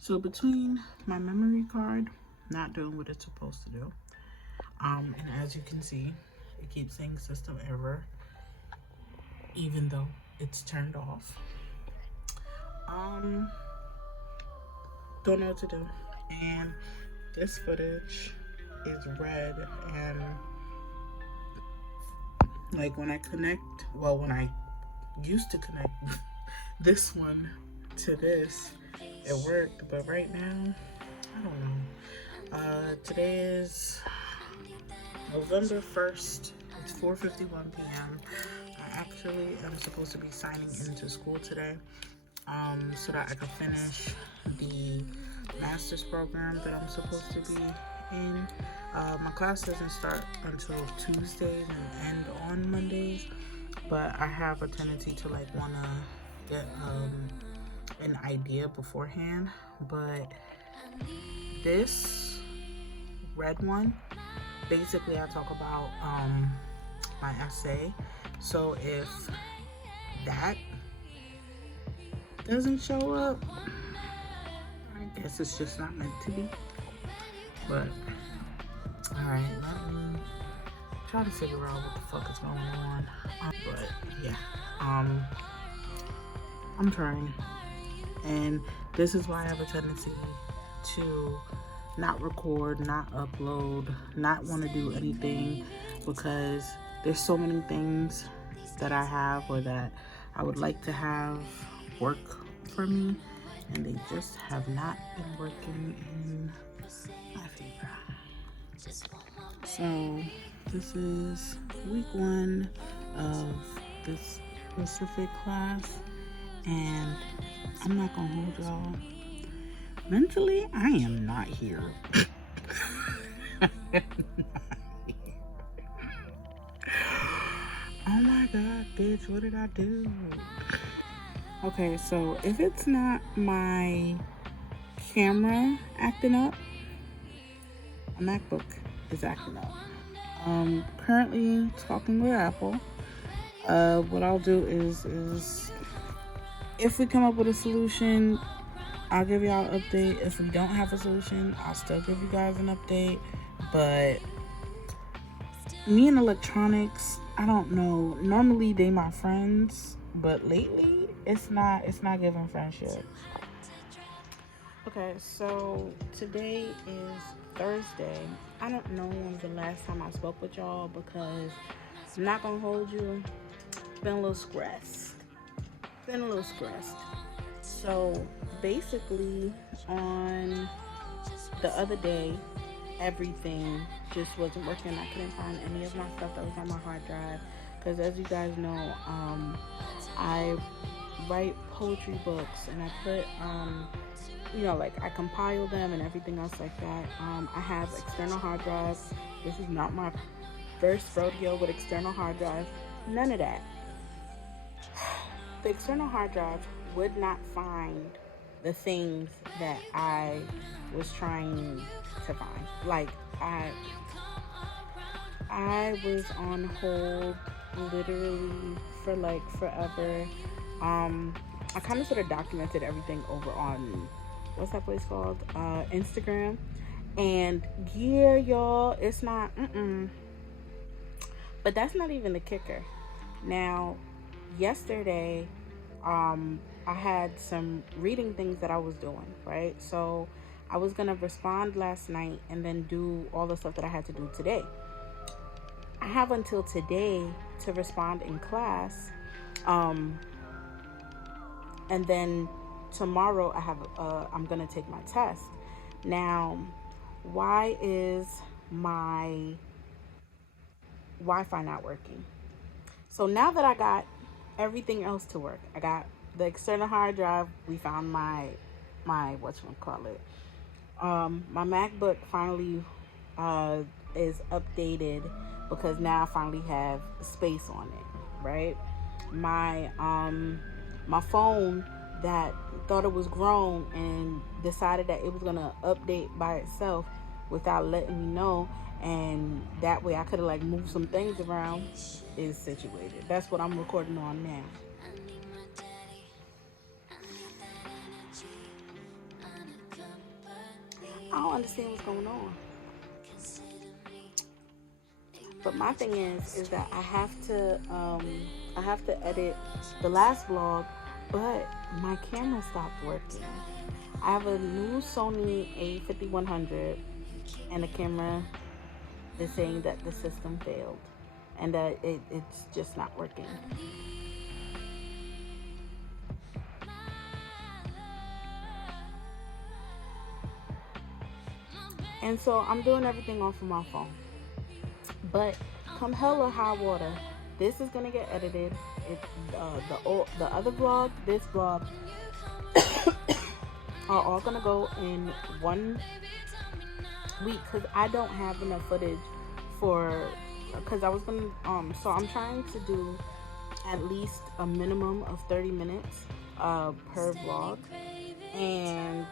So between my memory card not doing what it's supposed to do, and as you can see, it keeps saying system error, even though it's turned off. Um, don't know what to do. And this footage is red, and like when I connect, well, when I used to connect this one to this, it worked, but right now, I don't know. Today is November 1st. It's 4:51 p.m. I actually am supposed to be signing into school today, so that I can finish the master's program that I'm supposed to be in. My class doesn't start until Tuesdays and end on Mondays, but I have a tendency to like wanna get an idea beforehand. But this red one, basically I talk about my essay. So if that doesn't show up, I guess it's just not meant to be. But alright, let me try to figure out what the fuck is going on. But yeah, I'm trying. And this is why I have a tendency to not record, not upload, not want to do anything, because there's so many things that I have or that I would like to have work for me, and they just have not been working in my favor. So this is week 1 of this specific class, and I'm not gonna hold y'all. Mentally, I am not here. I am not here. Oh my god, bitch, what did I do? Okay, so if it's not my camera acting up, a MacBook is acting up. Currently talking with Apple. What I'll do is if we come up with a solution, I'll give y'all an update. If we don't have a solution, I'll still give you guys an update. But me and electronics, I don't know. Normally they my friends, but lately it's not giving friendship. Okay, so today is Thursday. I don't know when's the last time I spoke with y'all, because I'm not gonna hold you. Been a little stressed. So basically, on the other day, everything just wasn't working. I couldn't find any of my stuff that was on my hard drive, because as you guys know, I write poetry books, and I put like I compile them and everything else like that. I have external hard drives. This is not my first rodeo with external hard drives. None of that. The external hard drive would not find the things that I was trying to find. Like I was on hold literally for like forever. I kind of sort of documented everything over on, what's that place called? Instagram. And yeah, y'all, it's not. But that's not even the kicker. Now, yesterday, I had some reading things that I was doing, right? So I was gonna respond last night and then do all the stuff that I had to do today. I have until today to respond in class, and then tomorrow I'm gonna take my test. Now, why is my Wi-Fi not working? So now that I got everything else to work, I got the external hard drive. We found my whatchamacallit. My MacBook finally is updated, because now I finally have space on it, right? My phone that thought it was grown and decided that it was gonna update by itself without letting me know, and that way I could have like moved some things around, is situated. That's what I'm recording on now. don't understand what's going on. But my thing is that I have to edit the last vlog, but my camera stopped working. I have a new Sony A5100, and the camera is saying that the system failed, and that it's just not working. And so I'm doing everything off of my phone. But come hell or high water, this is gonna get edited. It, the other vlog, this vlog, are all gonna go in 1 week because I don't have enough footage for. Because I was gonna so I'm trying to do at least a minimum of 30 minutes per vlog, and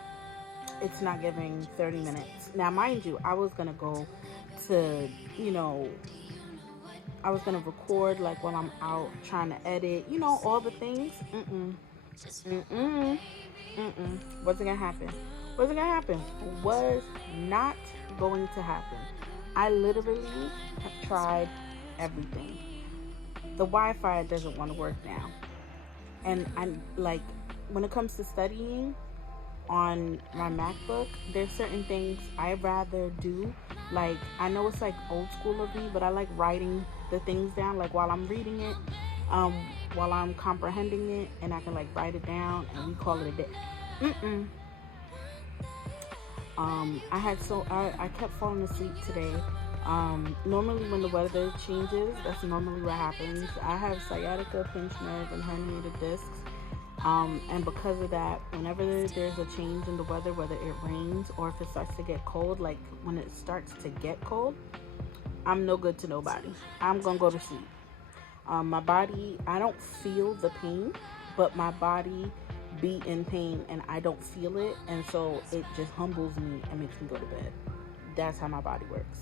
it's not giving 30 minutes. Now, mind you, I was gonna go to, I was gonna record like while I'm out trying to edit, all the things. Wasn't gonna happen. Wasn't gonna happen. Was not going to happen. I literally have tried everything. The Wi-Fi doesn't want to work now. And I'm like, when it comes to studying on my MacBook, there's certain things I'd rather do. Like, I know it's like old school of me, but I like writing the things down, like while I'm reading it, while I'm comprehending it, and I can like write it down and we call it a day. I kept falling asleep today. Normally when the weather changes, that's normally what happens. I have sciatica, pinched nerve, and herniated discs. And because of that, whenever there's a change in the weather, whether it rains or if it starts to get cold, like when it starts to get cold, I'm no good to nobody. I'm gonna go to sleep. My body, I don't feel the pain, but my body be in pain and I don't feel it, and so it just humbles me and makes me go to bed. That's how my body works.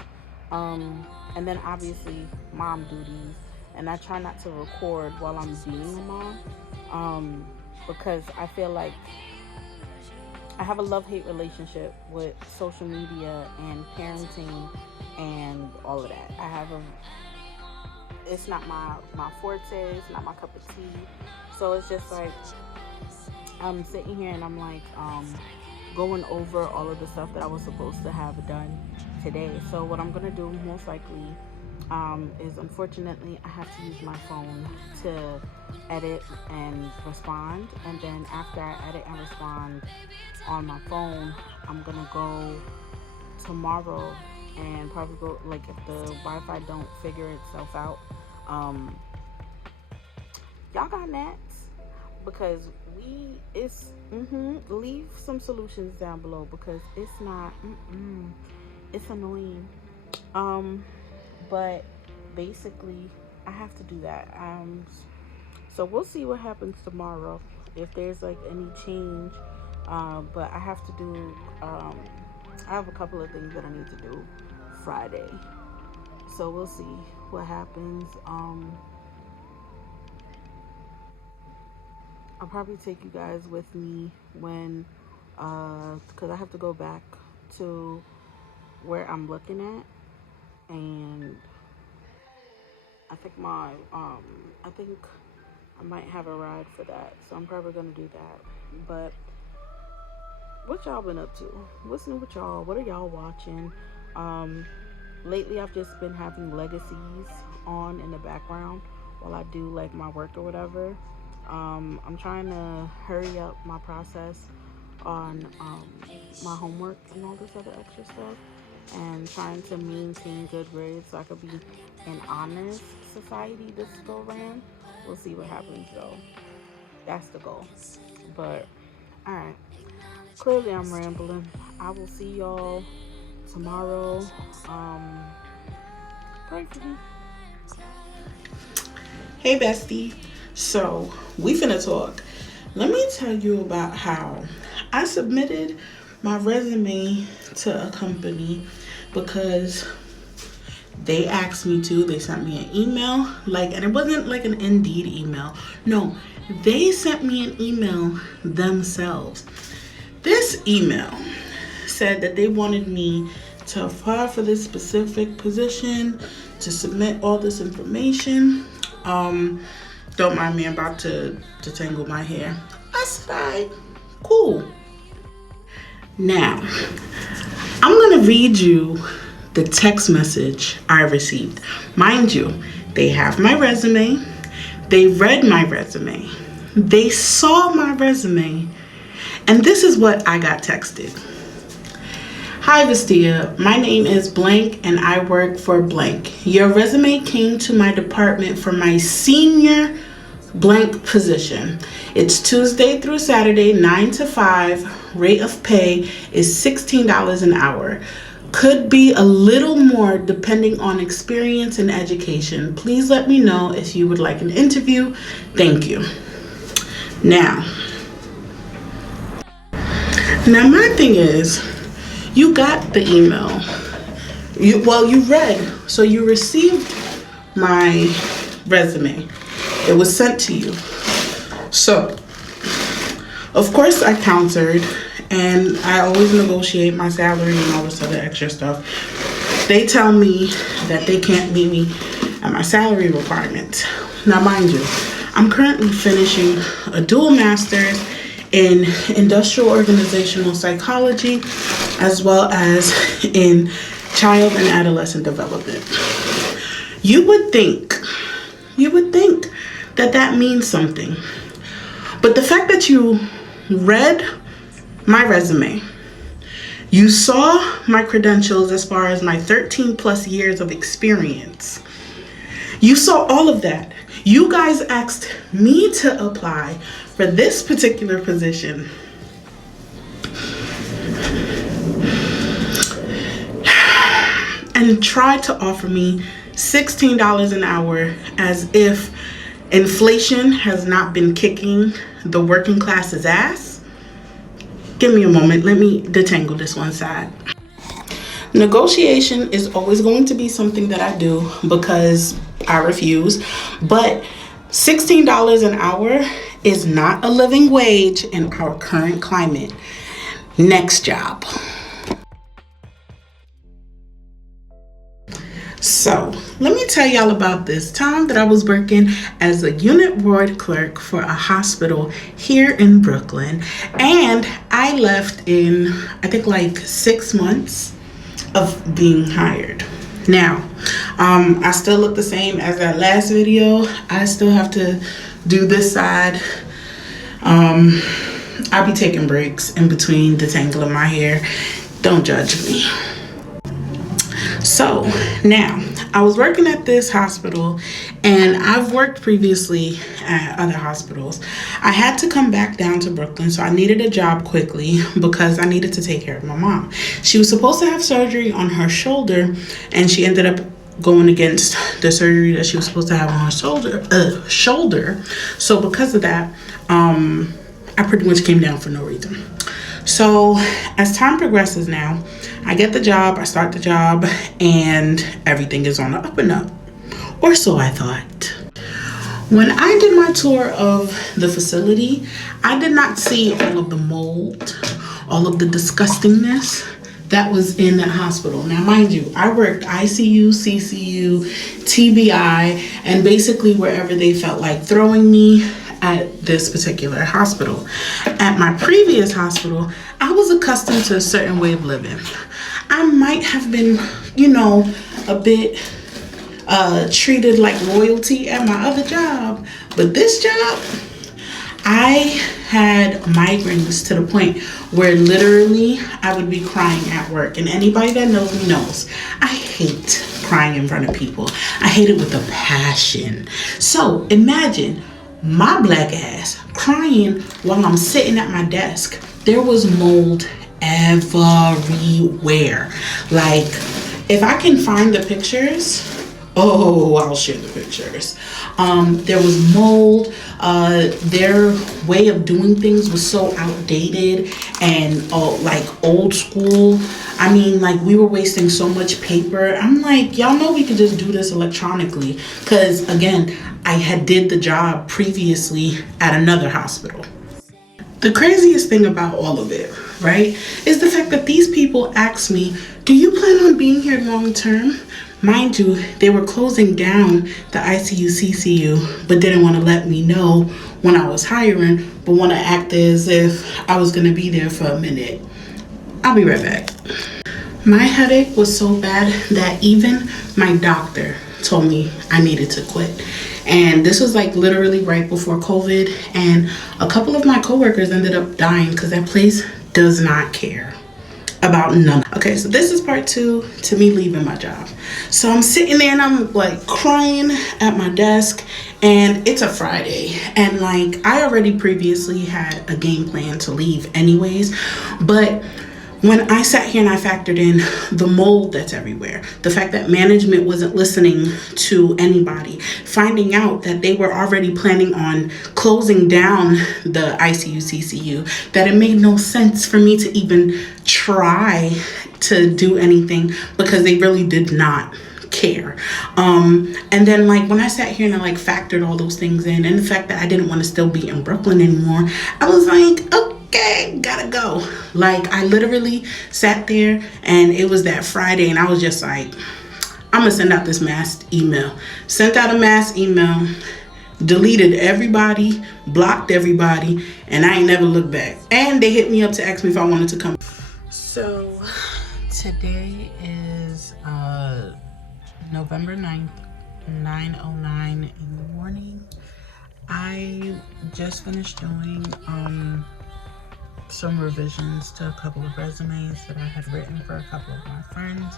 And then obviously mom duties, and I try not to record while I'm being a mom, because I feel like I have a love-hate relationship with social media and parenting and all of that. It's not my forte, it's not my cup of tea. So it's just like I'm sitting here and I'm like going over all of the stuff that I was supposed to have done today. So what I'm gonna do most likely is, unfortunately, I have to use my phone to edit and respond, and then after I edit and respond on my phone, I'm gonna go tomorrow and probably go, like, if the Wi-Fi don't figure itself out, y'all got gnats, because leave some solutions down below, because it's not, it's annoying. But basically I have to do that. So we'll see what happens tomorrow, if there's like any change. But I have to do, I have a couple of things that I need to do Friday. So we'll see what happens. I'll probably take you guys with me when, because I have to go back to where I'm looking at, and I think I think I might have a ride for that, so I'm probably gonna do that. But what y'all been up to? What's new with y'all? What are y'all watching? Lately I've just been having Legacies on in the background while I do like my work or whatever. I'm trying to hurry up my process on my homework and all this other extra stuff, and trying to maintain good grades so I could be in honors society this go around. We'll see what happens though. That's the goal. But alright. Clearly I'm rambling. I will see y'all tomorrow. Pray for me. Hey bestie. So we finna talk. Let me tell you about how I submitted my resume to a company because they asked me to. They sent me an email, and it wasn't like an Indeed email. No, they sent me an email themselves. This email said that they wanted me to apply for this specific position, to submit all this information. Don't mind me, I'm about to detangle my hair. I said, all right, cool. Now, I'm gonna read you the text message I received. Mind you, they have my resume, they read my resume, they saw my resume, and this is what I got texted. Hi Vastia, my name is blank and I work for blank. Your resume came to my department for my senior blank position. It's Tuesday through Saturday, 9 to 5. Rate of pay is $16 an hour. Could be a little more depending on experience and education. Please let me know if you would like an interview. Thank you. Now my thing is, you got the email. You read, so you received my resume. It was sent to you. So, of course I countered, and I always negotiate my salary and all this other extra stuff. They tell me that they can't meet me at my salary requirements. Now mind you, I'm currently finishing a dual master's in industrial organizational psychology, as well as in child and adolescent development. You would think that means something. But the fact that you read my resume, you saw my credentials as far as my 13 plus years of experience, you saw all of that. You guys asked me to apply for this particular position. And tried to offer me $16 an hour as if inflation has not been kicking the working class's ass. Give me a moment. Let me detangle this one side. Negotiation is always going to be something that I do because I refuse. But $16 an hour is not a living wage in our current climate. Next job. So let me tell y'all about this time that I was working as a unit ward clerk for a hospital here in Brooklyn. And I left in, I think, like 6 months of being hired. Now, I still look the same as that last video. I still have to do this side. I'll be taking breaks in between detangling my hair. Don't judge me. So now I was working at this hospital, and I've worked previously at other hospitals. I had to come back down to Brooklyn, so I needed a job quickly because I needed to take care of my mom. She was supposed to have surgery on her shoulder, and she ended up going against the surgery that she was supposed to have on her shoulder. So because of that, I pretty much came down for no reason. So as time progresses now, I get the job, I start the job, and everything is on the up and up. Or so I thought. When I did my tour of the facility, I did not see all of the mold, all of the disgustingness that was in that hospital. Now, mind you, I worked ICU, CCU, TBI, and basically wherever they felt like throwing me at this particular hospital. At my previous hospital, I was accustomed to a certain way of living. I might have been, a bit treated like royalty at my other job, but this job, I had migraines to the point where literally I would be crying at work. And anybody that knows me knows I hate crying in front of people. I hate it with a passion. So imagine my black ass crying while I'm sitting at my desk. There was mold everywhere. Like, if I can find the pictures, I'll share the pictures. There was mold. Their way of doing things was so outdated and like old school. I mean, like, we were wasting so much paper. I'm like, y'all know we could just do this electronically. Because again, I had did the job previously at another hospital. The craziest thing about all of it right, is the fact that these people asked me, do you plan on being here long term? Mind you, they were closing down the ICU CCU, but didn't want to let me know when I was hiring, but want to act as if I was going to be there for a minute. I'll be right back. My headache was so bad that even my doctor told me I needed to quit. And this was like literally right before COVID. And a couple of my coworkers ended up dying because that place does not care about none. Okay, so this is part 2 to me leaving my job. So I'm sitting there and I'm like crying at my desk, and it's a Friday, and like I already previously had a game plan to leave anyways, but when I sat here and I factored in the mold that's everywhere, the fact that management wasn't listening to anybody, finding out that they were already planning on closing down the ICU CCU, that it made no sense for me to even try to do anything because they really did not care. And then like when I sat here and I like factored all those things in, and the fact that I didn't want to still be in Brooklyn anymore, I was like, okay, gotta go. Like I literally sat there and it was that Friday and I was just like, I'm gonna send out this mass email. Sent out a mass email, deleted everybody, blocked everybody, and I ain't never looked back. And they hit me up to ask me if I wanted to come. So today is November 9th, 9:09 in the morning. I just finished doing some revisions to a couple of resumes that I had written for a couple of my friends.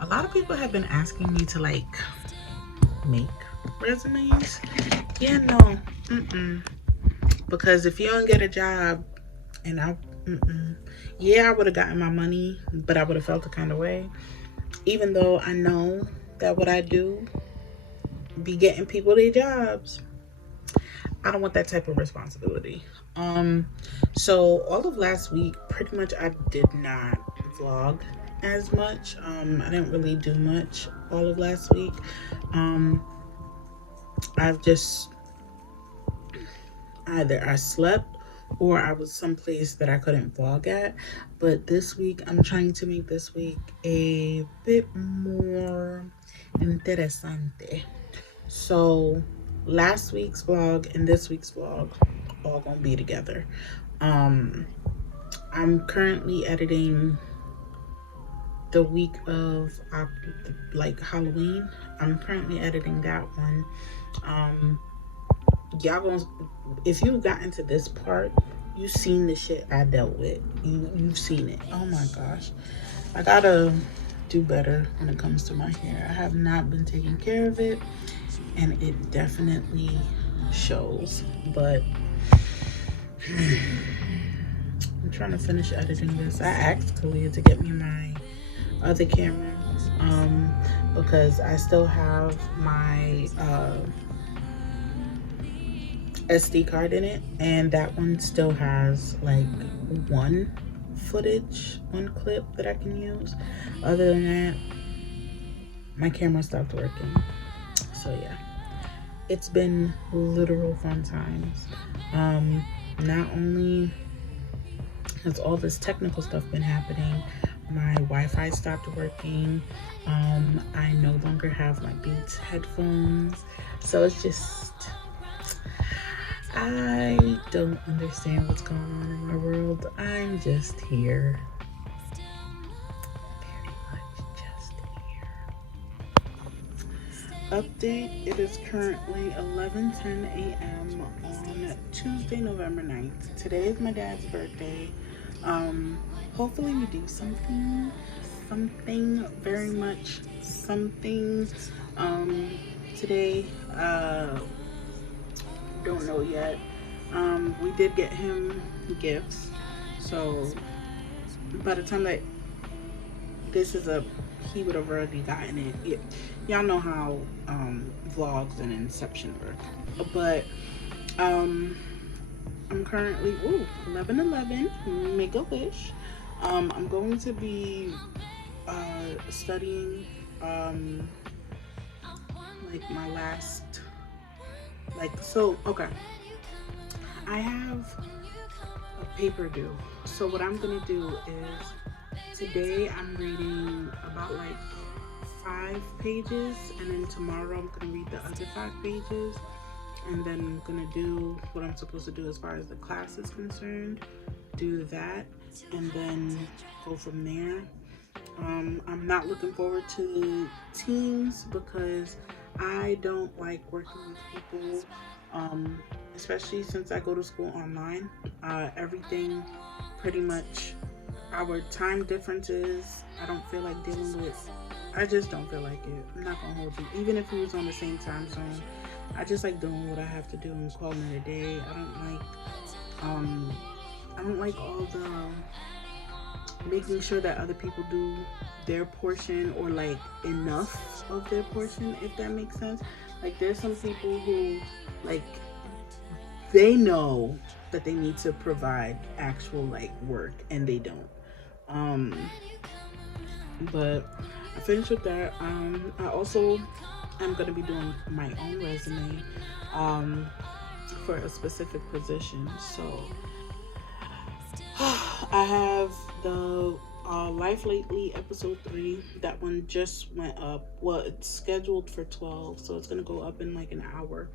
A lot of people have been asking me to like make resumes. Yeah, no, because if you don't get a job, and yeah, I would have gotten my money, but I would have felt a kind of way. Even though I know that what I do be getting people their jobs, I don't want that type of responsibility. So all of last week, pretty much I did not vlog as much. I didn't really do much all of last week. I've just either I slept or I was someplace that I couldn't vlog at. But this week, I'm trying to make this week a bit more interesante. So last week's vlog and this week's vlog all gonna be together. I'm currently editing the week of like Halloween. I'm currently editing that one. Y'all gonna, if you got into this part, you've seen the shit I dealt with. You've seen it. Oh my gosh, I gotta do better when it comes to my hair. I have not been taking care of it, and it definitely shows. But I'm trying to finish editing this. I asked Kalia to get me my other camera because I still have my SD card in it, and that one still has like one clip that I can use. Other than that, my camera stopped working. So yeah, it's been literal fun times. Not only has all this technical stuff been happening, my Wi-Fi stopped working. I no longer have my Beats headphones, so it's just, I don't understand what's going on in my world. I'm just here. Very much just here. Update, it is currently 11:10 a.m. on Tuesday, November 9th. Today is my dad's birthday. Hopefully we do something very much something today. Don't know yet. We did get him gifts, so by the time that this is up, he would have already gotten it. Y'all know how vlogs and Inception work. But I'm currently 11:11. Make a wish. I'm going to be studying like my last, like, so okay, I have a paper due. So what I'm gonna do is today I'm reading about like 5 pages, and then tomorrow I'm gonna read the other 5 pages, and then I'm gonna do what I'm supposed to do as far as the class is concerned, do that, and then go from there. I'm not looking forward to teams because I don't like working with people, especially since I go to school online. Everything pretty much, our time differences, I don't feel like dealing with. I just don't feel like it. I'm not gonna hold you. Even if we was on the same time zone, I just like doing what I have to do and calling it a day. I don't like all the making sure that other people do their portion or like enough of their portion, if that makes sense. Like there's some people who like they know that they need to provide actual like work and they don't. But I finished with that. I also am gonna be doing my own resume for a specific position. So I have the Life Lately episode 3. That one just went up. Well, it's scheduled for 12, so it's gonna go up in like an hour.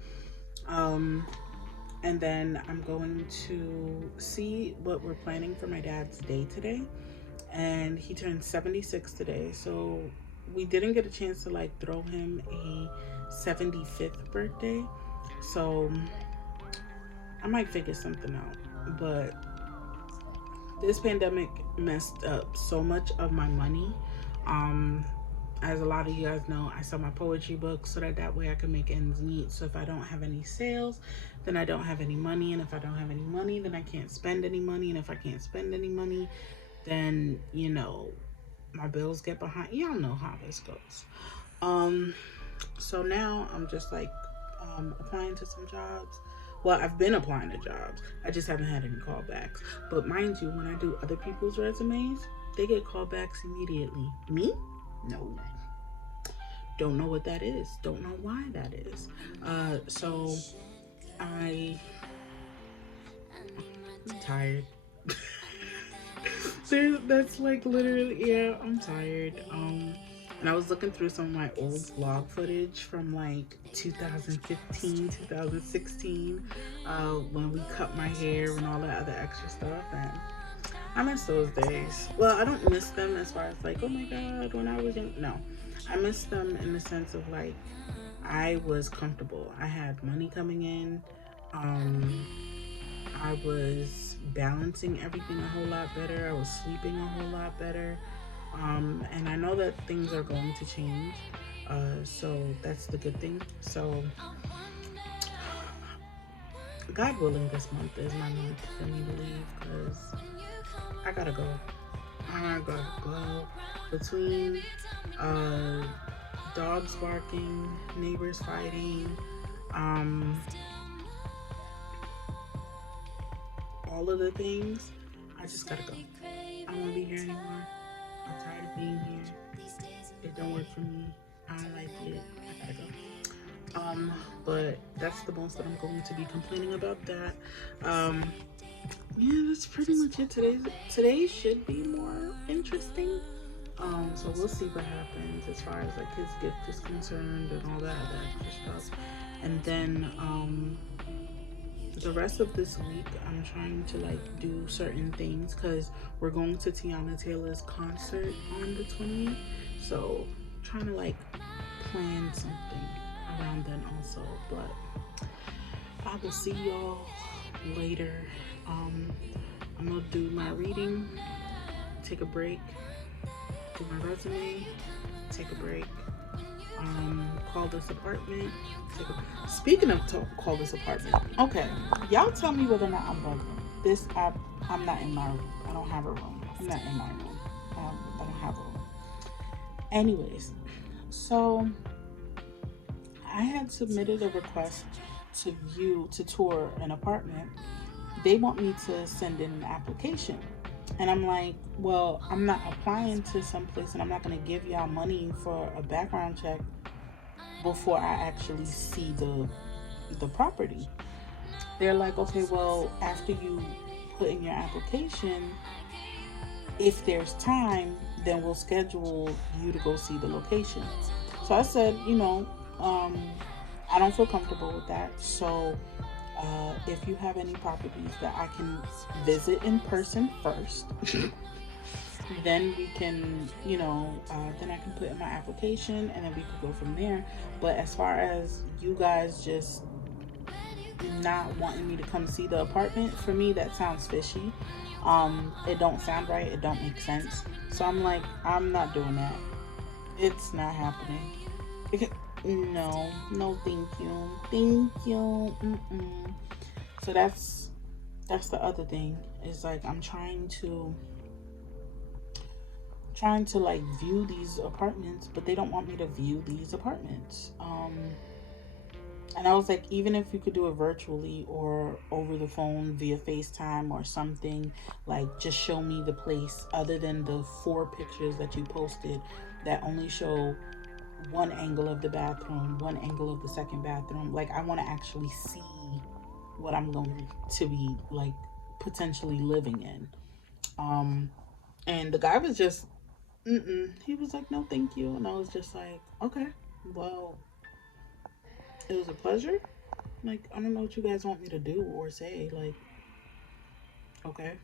And then I'm going to see what we're planning for my dad's day today. And he turned 76 today, so we didn't get a chance to like throw him a 75th birthday. So I might figure something out, but this pandemic messed up so much of my money. As a lot of you guys know, I sell my poetry books so that way I can make ends meet. So if I don't have any sales, then I don't have any money. And if I don't have any money, then I can't spend any money. And if I can't spend any money, then, you know, my bills get behind. Y'all know how this goes. So now I'm just like applying to some jobs. Well, I've been applying to jobs. I just haven't had any callbacks. But mind you, when I do other people's resumes, they get callbacks immediately. Me? No. Don't know what that is. Don't know why that is. So I'm tired. That's like literally, yeah, I'm tired. And I was looking through some of my old vlog footage from like 2015, 2016, when we cut my hair and all that other extra stuff. And I miss those days. Well, I don't miss them as far as like, oh my God, when I was young. No, I miss them in the sense of like, I was comfortable. I had money coming in. I was balancing everything a whole lot better. I was sleeping a whole lot better. And I know that things are going to change. So that's the good thing. So God willing, this month is my month for me to leave because I gotta go. I gotta go. Between dogs barking, neighbors fighting, all of the things, I just gotta go. I don't wanna be here anymore. I'm tired of being here. It don't work for me. I don't like it. I gotta go. But that's the most that I'm going to be complaining about that. Yeah, that's pretty much it. Today should be more interesting. So we'll see what happens as far as like his gift is concerned and all that other extra stuff. And then the rest of this week I'm trying to like do certain things because we're going to Teyana Taylor's concert on the 20th. So trying to like plan something around then also. But I will see y'all later. I'm gonna do my reading, take a break, do my resume, take a break, call this apartment, speaking of call this apartment, okay, y'all tell me whether or not I'm bugging. I'm not in my room. I don't have a room. I'm not in my room. I don't have a room. Anyways, so I had submitted a request to tour an apartment. They want me to send in an application. And I'm like, well, I'm not applying to someplace and I'm not going to give y'all money for a background check before I actually see the property. They're like, okay, well, after you put in your application, if there's time, then we'll schedule you to go see the location. So I said, I don't feel comfortable with that. So if you have any properties that I can visit in person first, then we can, then I can put in my application and then we could go from there. But as far as you guys just not wanting me to come see the apartment, for me that sounds fishy. It don't sound right, it don't make sense. So I'm like, I'm not doing that. It's not happening. No, no, thank you, Mm-mm. So that's the other thing, is like I'm trying to like view these apartments, but they don't want me to view these apartments. And I was like, even if you could do it virtually or over the phone via FaceTime or something, like just show me the place, other than the 4 pictures that you posted that only show one angle of the bathroom, one angle of the second bathroom. Like, I want to actually see what I'm going to be like potentially living in. And the guy was just, he was like, no, thank you. And I was just like, okay, well, it was a pleasure. Like, I don't know what you guys want me to do or say. Like, okay,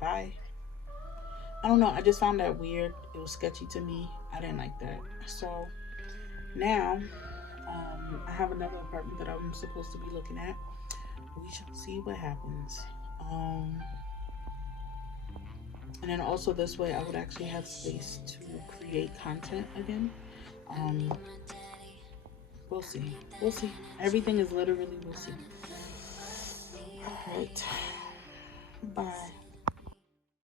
bye. I don't know. I just found that weird. It was sketchy to me. I didn't like that. So now, I have another apartment that I'm supposed to be looking at. We shall see what happens. And then also this way, I would actually have space to create content again. Um, we'll see. We'll see. Everything is literally we'll see. All right. Bye.